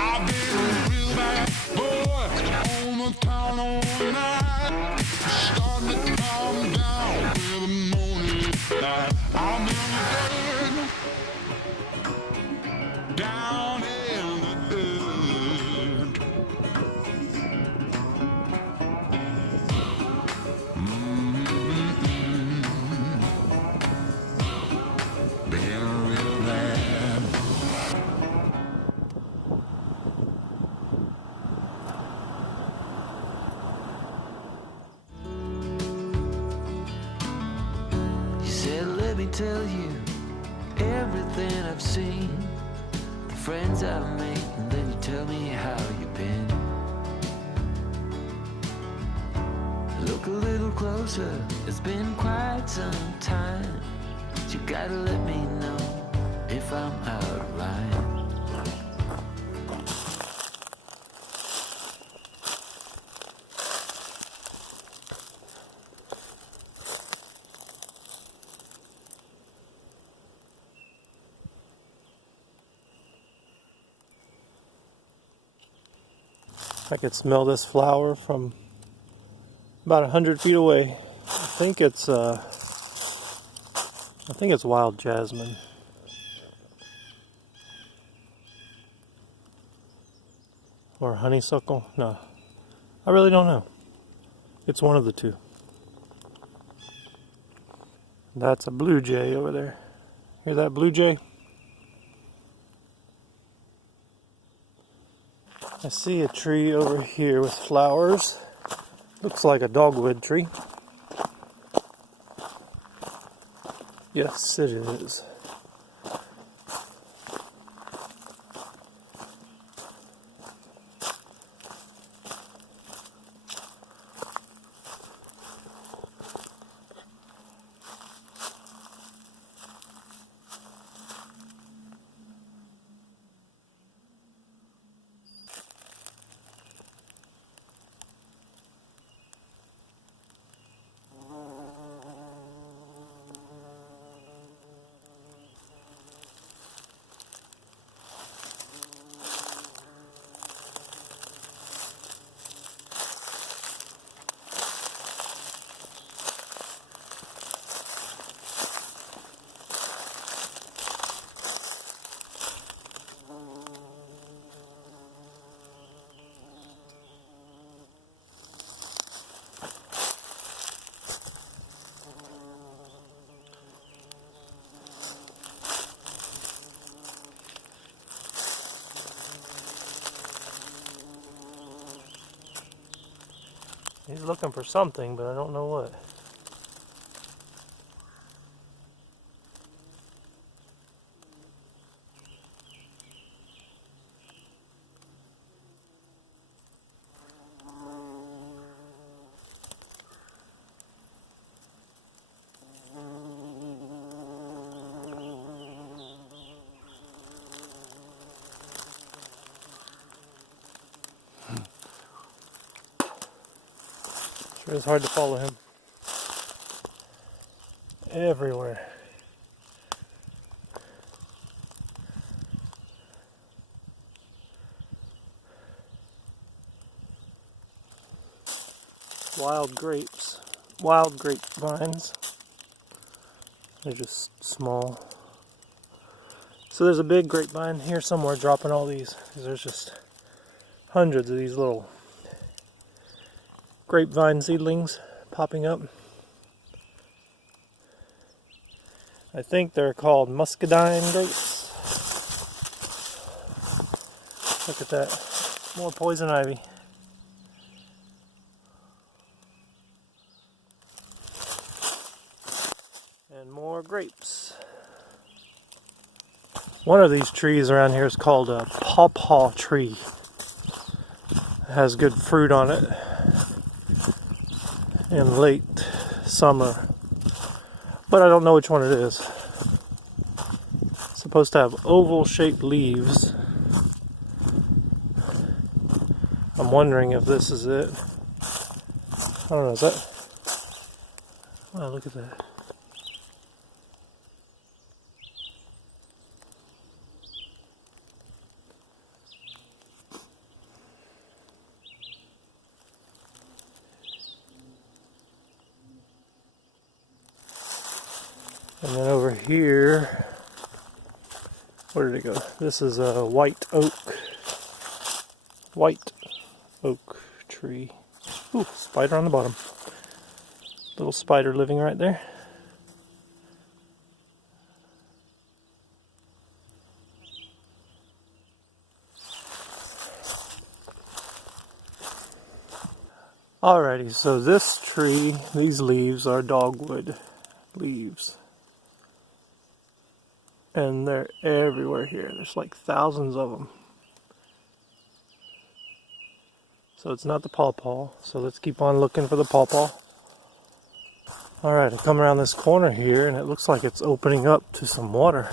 I've been a real bad boy on the town all night. Starting to calm down with the morning light. I'm in the dirt, down in the dirt. Been a real bad boy. You said, let me tell you everything I've seen, the friends I've made, and then you tell me how you've been. Look a little closer, it's been quite some time. You gotta let me know if I'm out of line. I could smell this flower from about 100 feet away. I think it's wild jasmine. Or honeysuckle? No. I really don't know. It's one of the two. That's a blue jay over there. Hear that blue jay? I see a tree over here with flowers. Looks like a dogwood tree. Yes, it is. He's looking for something, but I don't know what. Sure is hard to follow him. Everywhere. Wild grapes. Wild grapevines. They're just small. So there's a big grapevine here somewhere dropping all these. There's just hundreds of these little grapevine seedlings popping up. I think they're called muscadine grapes. Look at that. More poison ivy. And more grapes. One of these trees around here is called a pawpaw tree. It has good fruit on it in late summer, but I don't know which one it is. It's supposed to have oval shaped leaves. I'm wondering if this is it. I don't know, is that? Wow, look at that. And then over here, where did it go? This is a white oak tree. Ooh, spider on the bottom. Little spider living right there. Alrighty, so this tree, these leaves are dogwood leaves. And they're everywhere here. There's like thousands of them. So it's not the pawpaw, so let's keep on looking for the pawpaw. Alright, I come around this corner here and it looks like it's opening up to some water.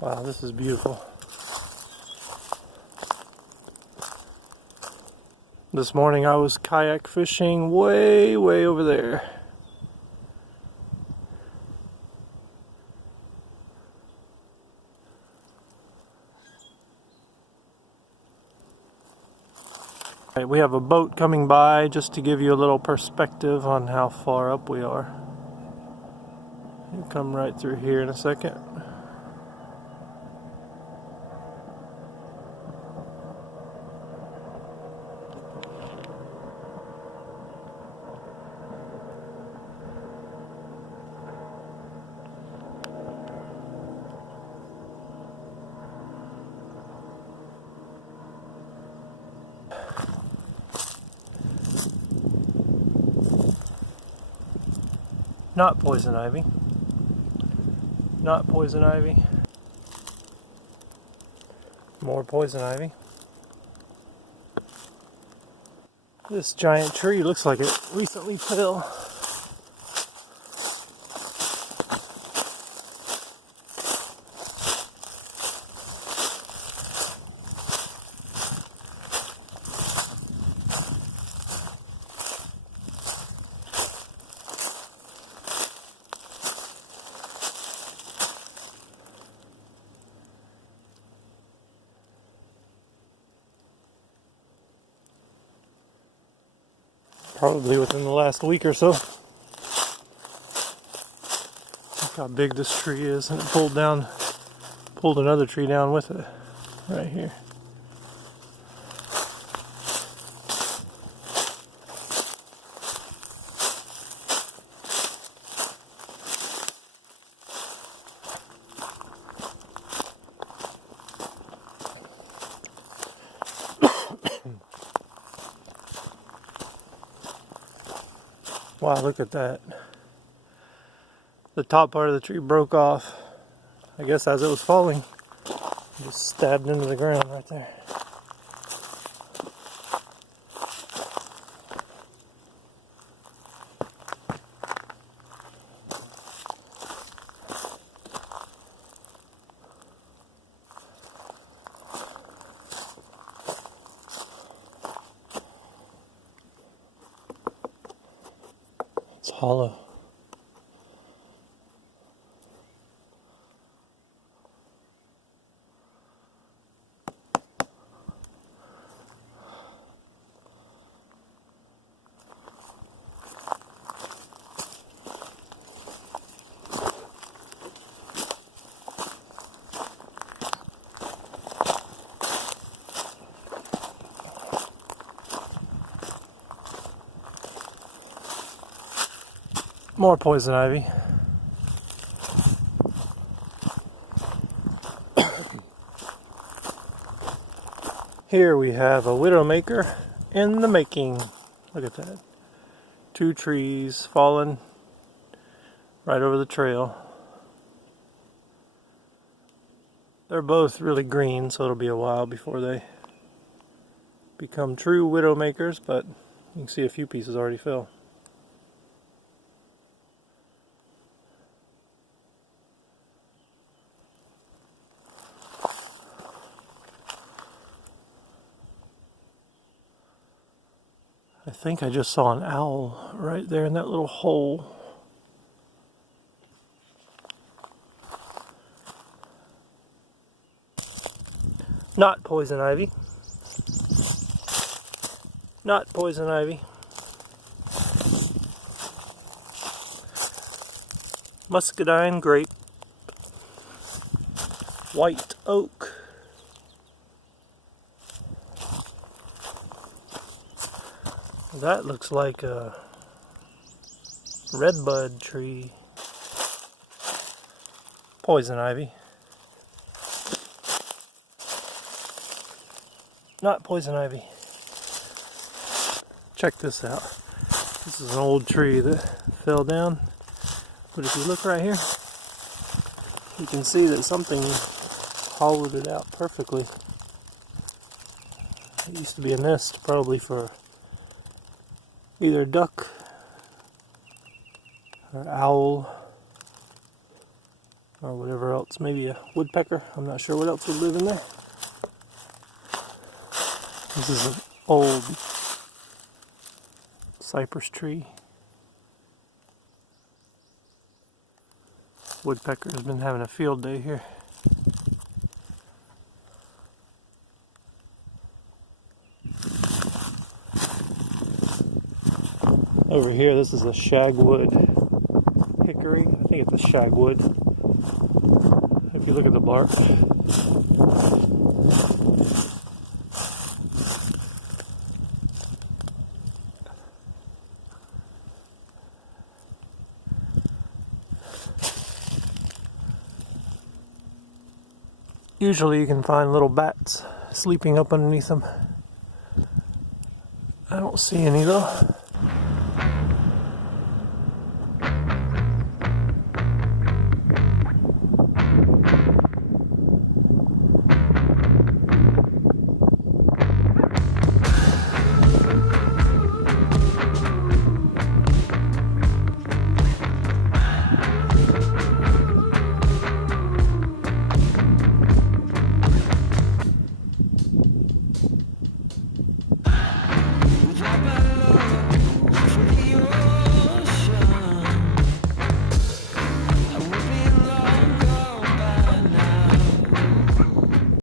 Wow, this is beautiful. This morning I was kayak fishing way over there. Right, we have a boat coming by just to give you a little perspective on how far up we are. You'll come right through here in a second. Not poison ivy. Not poison ivy. More poison ivy. This giant tree looks like it recently fell. Probably within the last week or so. Look how big this tree is, and it pulled another tree down with it, right here. Wow, look at that. The top part of the tree broke off, I guess as it was falling. Just stabbed into the ground right there. It's hollow. More poison ivy. Here we have a widowmaker in the making. Look at that. 2 trees fallen right over the trail. They're both really green, so it'll be a while before they become true widowmakers, but you can see a few pieces already fell. I think I just saw an owl right there in that little hole. Not poison ivy. Not poison ivy. Muscadine grape. White oak. That looks like a redbud tree. Poison ivy. Not poison ivy. Check this out. This is an old tree that fell down. But if you look right here, you can see that something hollowed it out perfectly. It used to be a nest, probably for either duck or owl or whatever else. Maybe a woodpecker. I'm not sure what else would live in there. This is an old cypress tree. Woodpecker has been having a field day here. Over here, this is a shagwood hickory. I think it's a shagwood. If you look at the bark. Usually you can find little bats sleeping up underneath them. I don't see any though.